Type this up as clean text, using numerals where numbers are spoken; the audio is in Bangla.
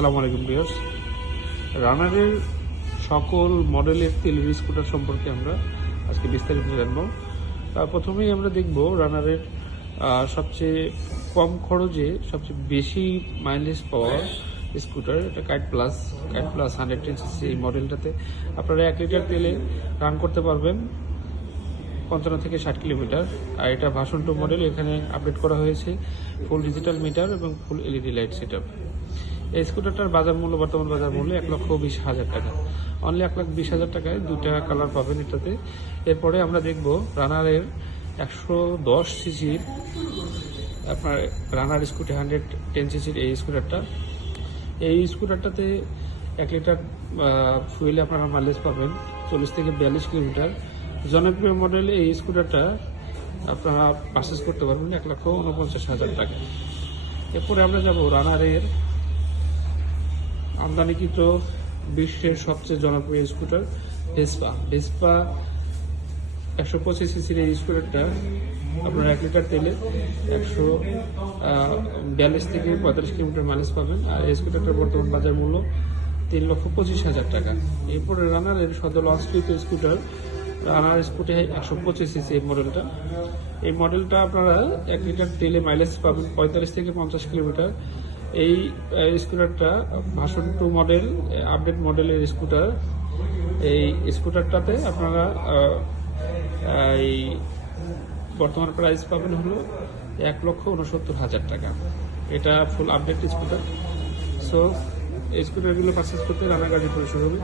আসসালামু আলাইকুম ভিউয়ার্স। রানারের সকল মডেলের তেলের স্কুটার সম্পর্কে আমরা আজকে বিস্তারিত জানব। প্রথমেই আমরা দেখব রানারের সবচেয়ে কম খরচে সবচেয়ে বেশি মাইলেজ পাওয়া স্কুটার, এটা কাইট প্লাস 110cc। এই মডেলটাতে আপনারা 1 লিটার তেলে রান করতে পারবেন 55 থেকে 60 কিলোমিটার। আর এটা ভার্সন 2 মডেল। এখানে আপডেট করা হয়েছে ফুল ডিজিটাল মিটার এবং ফুল এলইডি লাইট সেটআপ। এই স্কুটারটার বর্তমান বাজার মূল্য 1,20,000 টাকা। অনলি 1,20,000 টাকায় দুইটা কালার পাবেন এটাতে। এরপরে আমরা দেখব রানারের 110 সিসির আপনার রানার স্কুটি 110 সিসির এই স্কুটারটা। এই স্কুটারটাতে 1 লিটার ফুয়েলে আপনারা মাইলেজ পাবেন 40 থেকে 42 কিলোমিটার। জনপ্রিয় মডেল এই স্কুটারটা আপনারা পারচেস করতে পারবেন 1,49,000 টাকা। এরপরে আমরা যাব রানারের আমদানিকৃত বিশ্বের সবচেয়ে জনপ্রিয় স্কুটার ভেসপা 125 সিসির এই স্কুটারটা আপনারা 1 লিটার তেলে 142 থেকে 45 কিলোমিটার মাইলেজ পাবেন। আর এই স্কুটারটার বর্তমান বাজার মূল্য 3,25,000 টাকা। এরপরে রানারের সদ্য লঞ্চকৃত স্কুটার রানার স্কুটি 125 সিসি এই মডেলটা। এই মডেলটা আপনারা 1 লিটার তেলে মাইলেজ পাবেন 45 থেকে 50 কিলোমিটার। এই স্কুটারটা ভার্সন 2 মডেল, আপডেট মডেলের স্কুটার। এই স্কুটারটাতে আপনারা এই বর্তমান প্রাইস পাবেন হলো 1,69,000 টাকা। এটা ফুল আপডেট স্কুটার। সো এই স্কুটারগুলো পারচেস করতে রানা গাজীপুরে শুরু হবে।